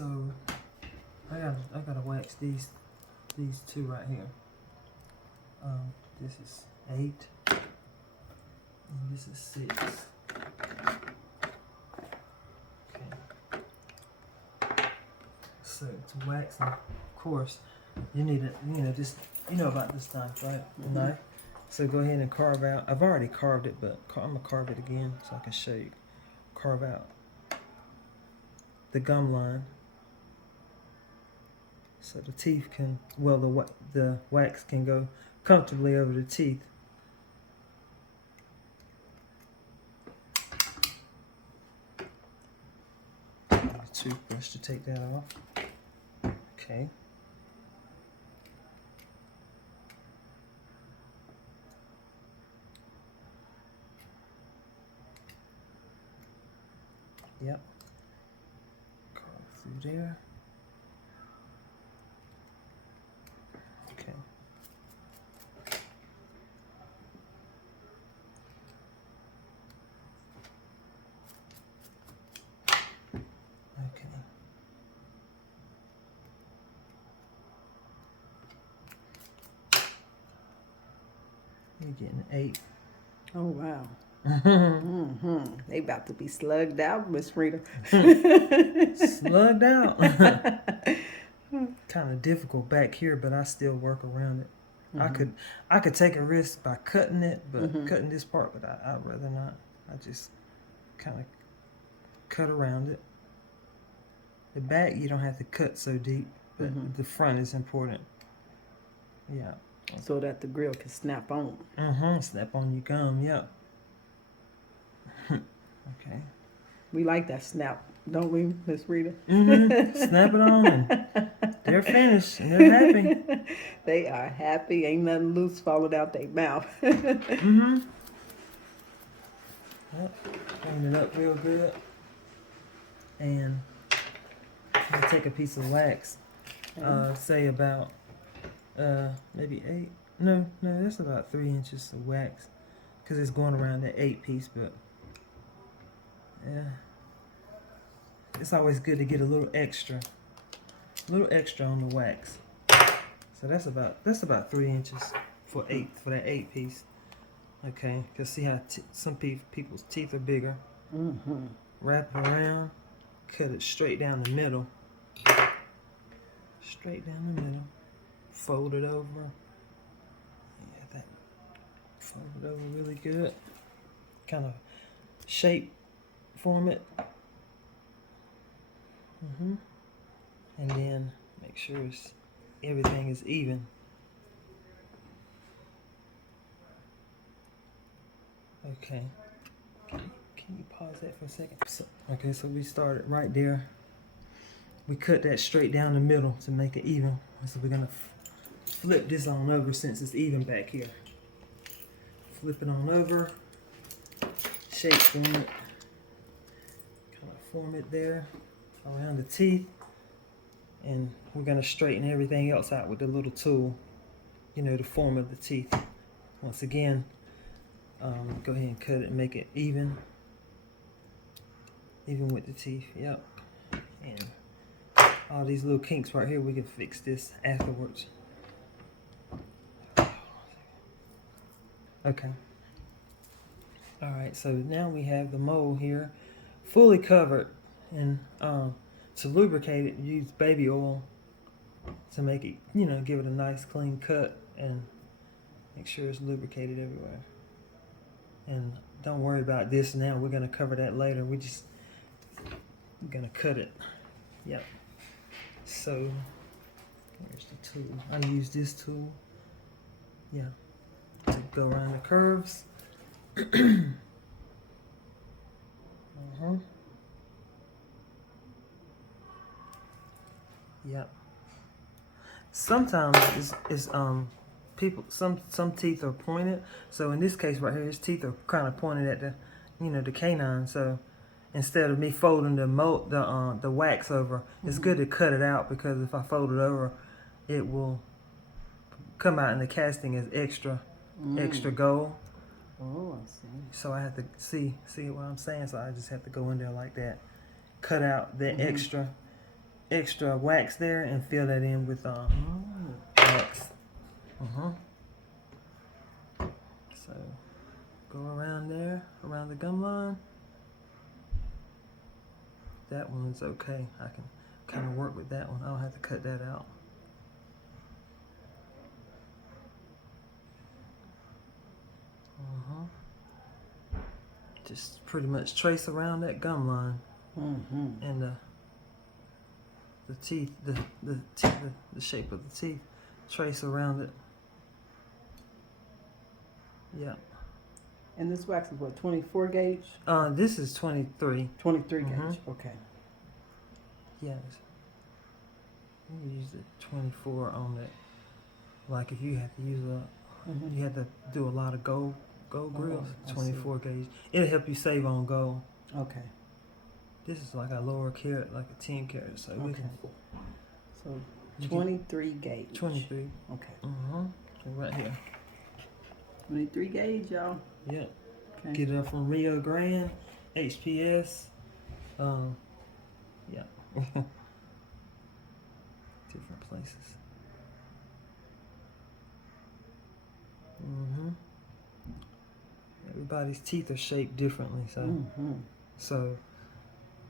So I gotta wax these two right here. This is 8 and this is 6. Okay. So to wax them, of course, you need it. Just about this knife, right? The knife. So go ahead and carve out. I've already carved it, but I'm gonna carve it again so I can show you. Carve out the gum line. So the teeth can, well, the wax can go comfortably over the teeth. A toothbrush to take that off. Okay. Yep. Carve through there. Okay. Okay. You're getting 8. Oh, wow. They about to be slugged out, Miss Rita. Slugged out. Kind of difficult back here, but I still work around it. I could take a risk by cutting it, but cutting this part, but I'd rather not. I just kind of cut around it. The back you don't have to cut so deep, but the front is important. Yeah. So that the grill can snap on. Snap on your gum. Yeah. Okay. We like that snap, don't we, Miss Rita? Snap it on. And they're finished and they're happy. They are happy. Ain't nothing loose falling out their mouth. Yep. Clean it up real good. And I'll take a piece of wax. Say about maybe 8. No, that's about 3 inches of wax. Because it's going around that 8 piece, but yeah. It's always good to get a little extra on the wax. So that's about 3 inches for that 8 piece. Okay, because see how some people's teeth are bigger. Wrap it around, cut it straight down the middle. Straight down the middle. Fold it over. Yeah, that. Fold it over really good. Kind of shape form it. And then make sure everything is even. Okay. Can you pause that for a second? Okay, so we started right there. We cut that straight down the middle to make it even. So we're gonna flip this on over since it's even back here. Flip it on over. Shape form it. Kind of form it there around the teeth. And we're gonna straighten everything else out with the little tool. The form of the teeth. Once again, go ahead and cut it and make it even. Even with the teeth, yep. And all these little kinks right here, we can fix this afterwards. Okay. Alright, so now we have the mold here fully covered. And to lubricate it, use baby oil to make it, give it a nice clean cut and make sure it's lubricated everywhere. And don't worry about this now. We're going to cover that later. We're going to cut it. Yep. So, here's the tool. I use this tool. Yeah. To go around the curves. Yep. Sometimes it's people some teeth are pointed. So in this case right here, his teeth are kind of pointed at the the canine. So instead of me folding the wax over, it's good to cut it out, because if I fold it over, it will come out in the casting as extra gold. Oh, I see. So I have to see what I'm saying. So I just have to go in there like that, cut out the extra, extra wax there and fill that in with wax. So go around there, around the gum line. That one's okay. I can kind of work with that one. I don't have to cut that out. Just pretty much trace around that gum line and the teeth, the shape of the teeth. Trace around it. Yeah. And this wax is what, 24 gauge? This is 23. 23 gauge. Okay. Yes. You use the 24 on that. Like if you have to use you have to do a lot of gold grills. 24 gauge. It'll help you save on gold. Okay. This is like a lower carat, like a 10 carat. So we can. So 23 gauge. 23. Okay. So right here. 23 gauge, y'all. Yeah. Okay. Get it up from Rio Grande, HPS. Yeah. Different places. Everybody's teeth are shaped differently, so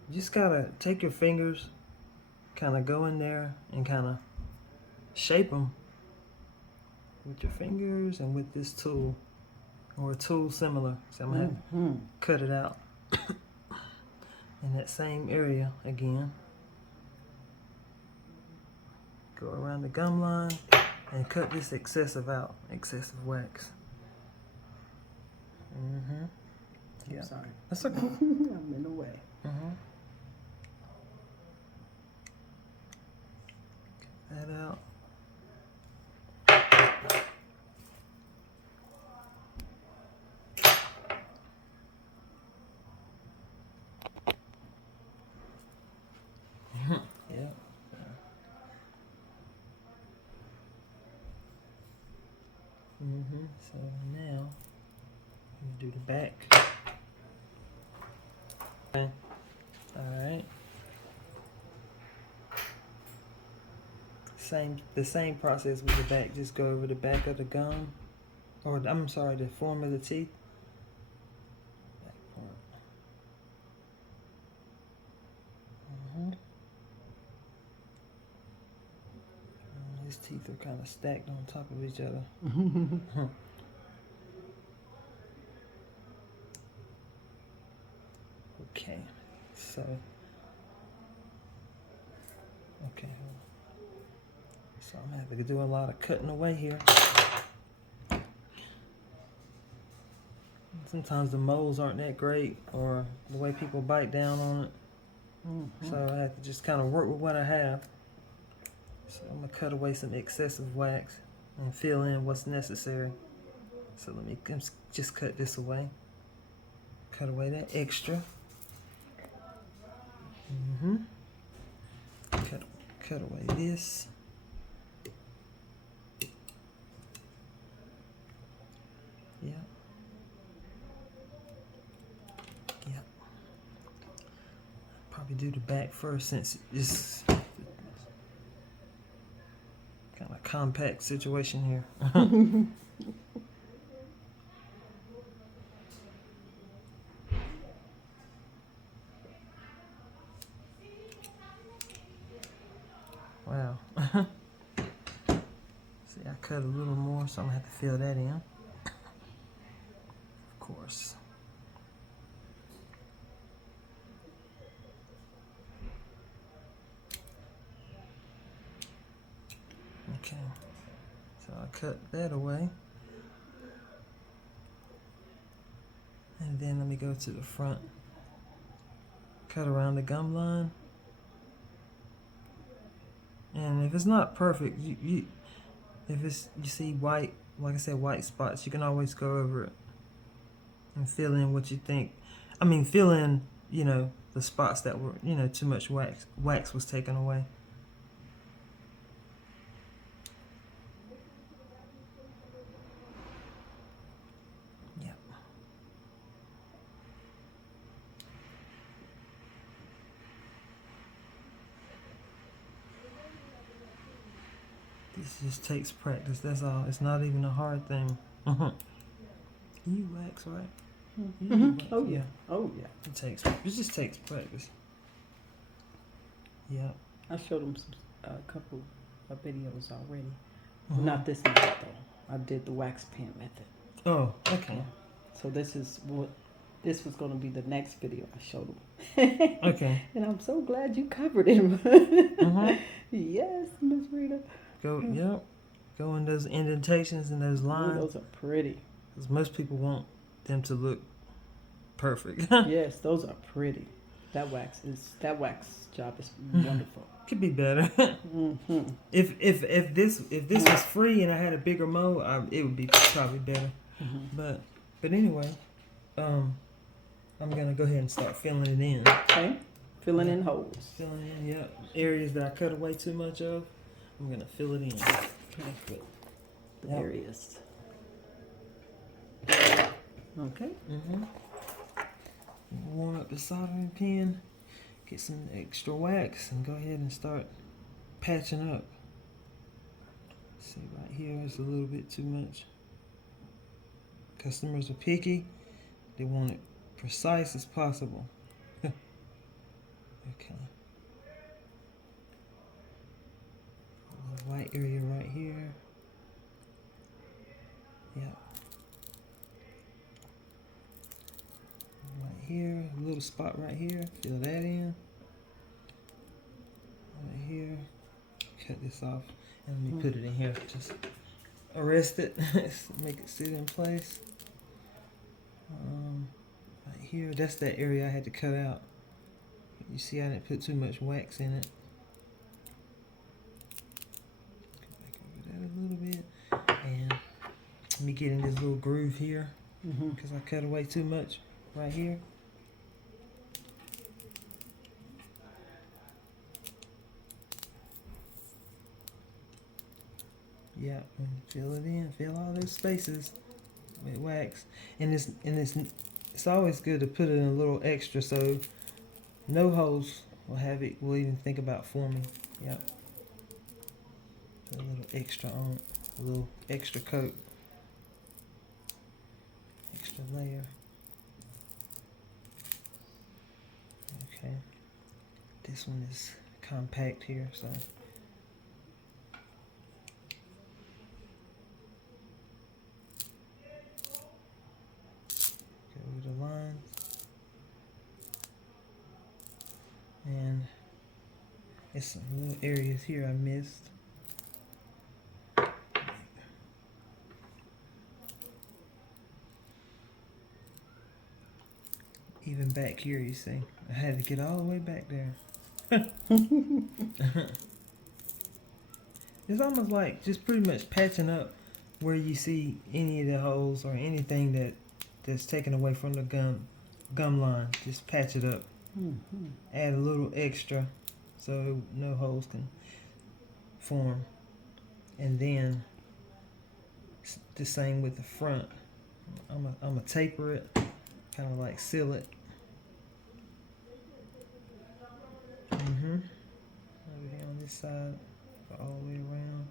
you just gotta take your fingers, kind of go in there and kind of shape them with your fingers and with this tool or a tool similar. So I'm gonna have to cut it out in that same area again. Go around the gum line and cut this excessive out, excessive wax. I'm sorry. That's okay. I'm in the way. Cut that out. Yeah. So now we do the back. Okay. All right. The same process with the back. Just go over the back of the gum, or I'm sorry, the form of the teeth. Back part. His teeth are kind of stacked on top of each other. Okay, so so I'm gonna have to do a lot of cutting away here. Sometimes the molds aren't that great, or the way people bite down on it. So I have to just kind of work with what I have. So I'm gonna cut away some excessive wax and fill in what's necessary. So let me just cut this away. Cut away that extra. Cut away this. Yeah. Probably do the back first since it's kind of compact situation here. Wow. See, I cut a little more, so I'm gonna have to fill that in. Of course. Okay. So I cut that away. And then let me go to the front. Cut around the gum line. And if it's not perfect, if you see white, like I said, white spots, you can always go over it and fill in what you think. I mean, fill in, the spots that were, too much wax was taken away. Yeah. This just takes practice. That's all. It's not even a hard thing. You wax, right? You wax, Oh yeah. Oh yeah. It just takes practice. Yeah. I showed them a couple of videos already. Uh-huh. Not this method though. I did the wax pen method. Oh, okay. Yeah. So this was going to be the next video I showed them. Okay. And I'm so glad you covered him. Yes, Miss Rita. Yep. Go in those indentations and those lines. Ooh, those are pretty. Because most people want them to look perfect. Yes, those are pretty. That wax job is wonderful. Could be better. If this was free and I had a bigger mold, it would be probably better. But anyway, I'm gonna go ahead and start filling it in. Okay, filling in holes. Filling in, yeah. Areas that I cut away too much of, I'm gonna fill it in. Okay, the areas. Okay. Warm up the soldering pen, get some extra wax, and go ahead and start patching up. See, right here is a little bit too much. Customers are picky. They want it precise as possible. Okay. A little white area right here. Yep. Right here, a little spot right here. Fill that in. Right here. Cut this off. And let me put it in here. Just arrest it. Make it sit in place. Right here. That's that area I had to cut out. You see I didn't put too much wax in it. Go back over that a little bit. And let me get in this little groove here. Because I cut away too much right here. Yeah, and fill it in. Fill all those spaces with wax. And it's always good to put it in a little extra so no holes will even think about forming. Yep. Put a little extra on it. A little extra coat. Extra layer. Okay. This one is compact here, so go with the lines. And it's some little areas here I missed. Even back here, you see, I had to get all the way back there. It's almost like just pretty much patching up where you see any of the holes or anything that's taken away from the gum line. Just patch it up. Add a little extra so no holes can form. And then the same with the front. I'm gonna taper it, kind of like seal it. Over here on this side, all the way around.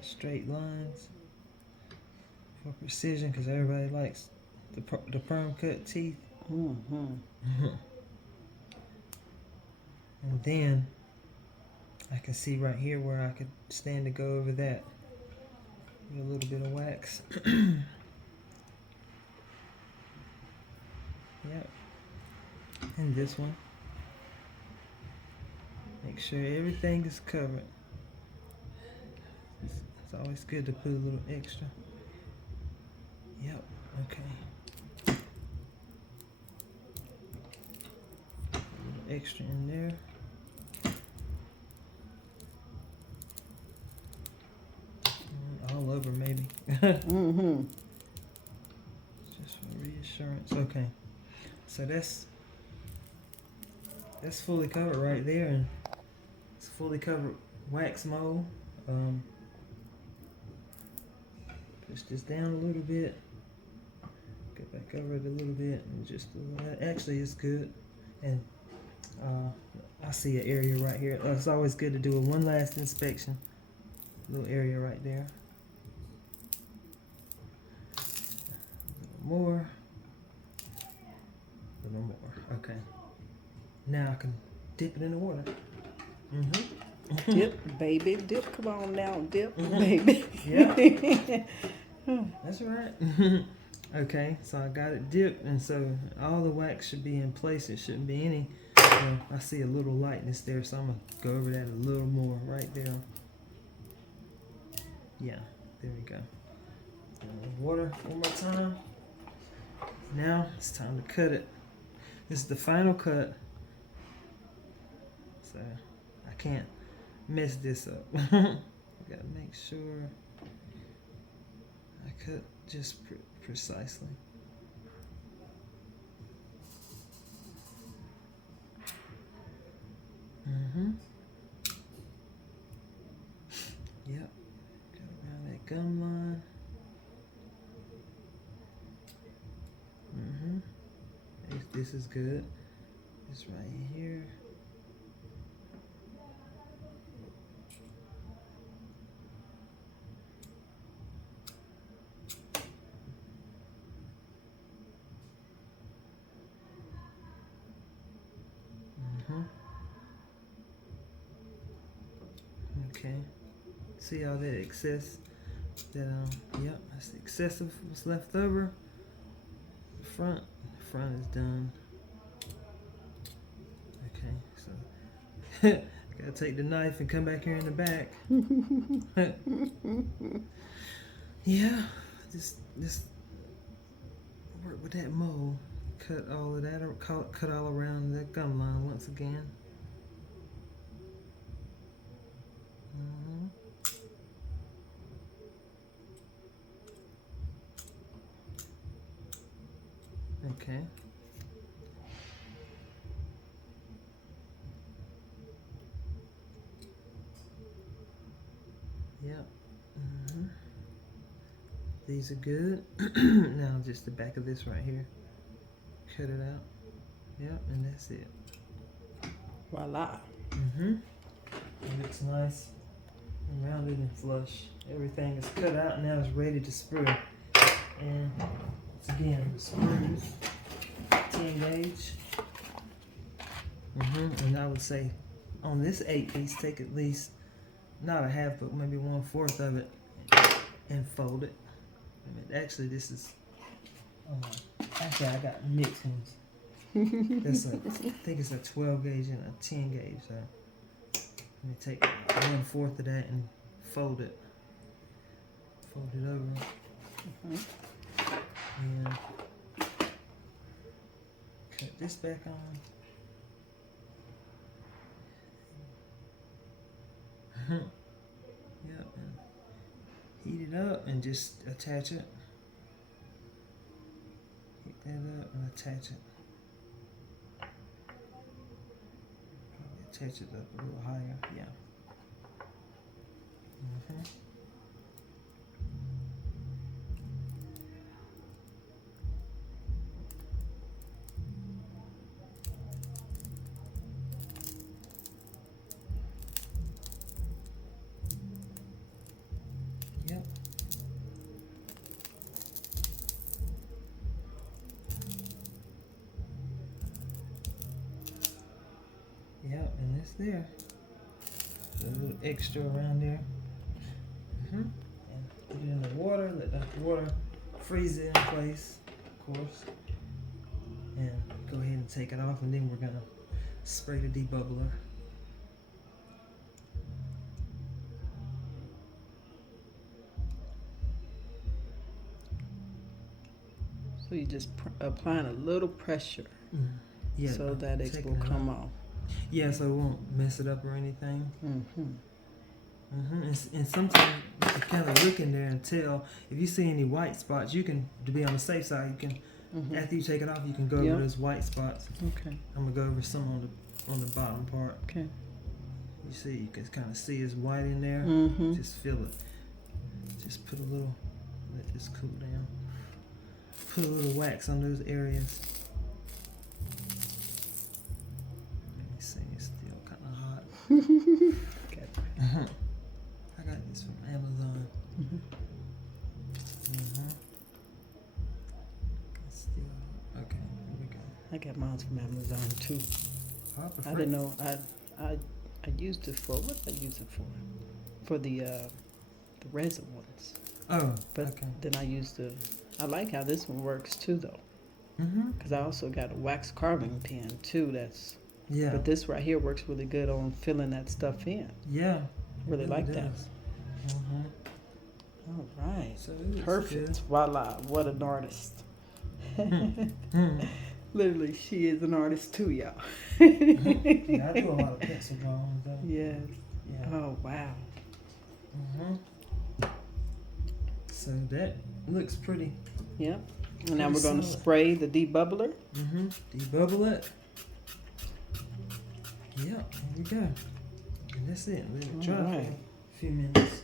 Straight lines for precision, because everybody likes the perm cut teeth. And then I can see right here where I could stand to go over that. With a little bit of wax. Yep. And this one. Make sure everything is covered. It's always good to put a little extra. Yep. Okay. A little extra in there. All over maybe. Just for reassurance. Okay. So that's fully covered right there, and it's fully covered wax mold. Push this down a little bit. Get back over it a little bit, and just actually it's good. And I see an area right here. It's always good to do a one last inspection. Little area right there. A little more. A little more. Okay. Now I can dip it in the water. Dip, baby, dip. Come on now, dip, baby. Yeah. That's right. Okay, so I got it dipped, and so all the wax should be in place. It shouldn't be any. Well, I see a little lightness there, so I'm gonna go over that a little more right there. Yeah, there we go. Water one more time. Now it's time to cut it. This is the final cut, so I can't mess this up. Gotta make sure I cut just precisely. Yep. Go around that gum line. This is good. This right here. Okay. See all that excess? Yep, that's excessive what's left over. The front is done. Okay, so gotta take the knife and come back here in the back. Yeah, just work with that mold. Cut all of that, or cut all around that gum line once again. Okay. Yep. These are good. Now just the back of this right here. Cut it out. Yep, and that's it. Voila. It looks nice and rounded and flush. Everything is cut out, now it's ready to spray. And once again, the screws, 10 gauge. And I would say on this 8-piece, take at least, not a half, but maybe 1/4 of it and fold it. Actually, this is, actually I got mixed ones. I think it's a 12 gauge and a 10 gauge. So let me take 1/4 of that and fold it. Fold it over. And cut this back on. Yep, and heat it up and just attach it. Heat that up and attach it. Probably attach it up a little higher, yeah. Yep. Yep, and it's there. A little extra around there. And put it in the water, let the water freeze it in place, of course. And go ahead and take it off, and then we're gonna spray the debubbler. So you just applying a little pressure Yeah, so that it will come off. Yeah, so it won't mess it up or anything. And sometimes you can kind of look in there and tell if you see any white spots. You can, to be on the safe side, you can after you take it off, you can go over those white spots. Okay. I'm gonna go over some on the bottom part. Okay. You see, you can kind of see it's white in there. Just feel it. Just put a little. Let this cool down. Put a little wax on those areas. Okay. I got this from Amazon. Still, okay, here we go. I got mine from Amazon too. I prefer I didn't know. I used it for what did I use it for? For the resin ones. Oh, But okay. then I used the. I like how this one works too though, Mm-hmm. because I also got a wax carving pen too. That's. Yeah. But this right here works really good on filling that stuff in. Yeah. Really like that. Mm-hmm. All right. So it looks Perfect. good. Voila. What an artist. Mm. Literally, she is an artist too, y'all. Yeah, I do a lot of pencil drawings though. Yes. Yeah. Oh, wow. Mm-hmm. So that looks pretty. Yep. And now we're Pretty going to solid. spray the debubbler. Mm-hmm. Debubble it. Yep, here we go. And that's it. Let it All dry for right. a few minutes.